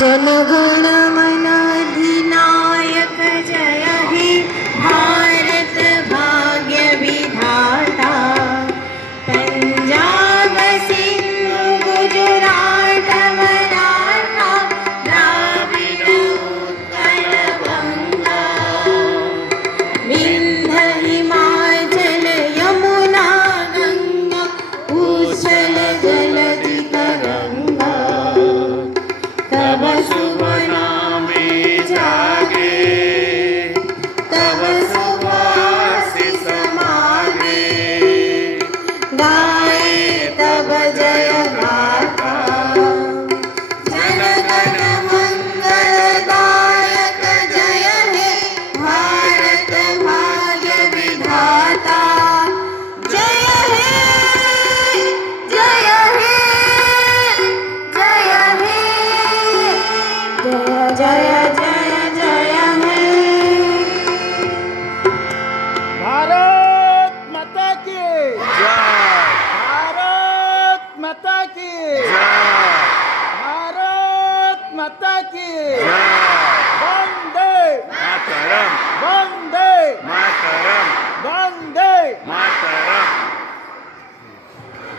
जनगण मन अधिनायक जय हे भारत भाग्य विधाता पंजाब सिंधु गुजरात मराठा द्राविड उत्कल गंगा विंध्य हिमाचल यमुना गंगा उच्छल जलधि तरंगा तब शुभ नामे जागे तब सुवासिस मागे गाए तब जय गाथा जनगण मंगलदायक जय हे भारत भाग्य विधाता जय हे जय हे जय हे जय जय जय हे भारत माता की जय भारत माता की जय भारत माता की जय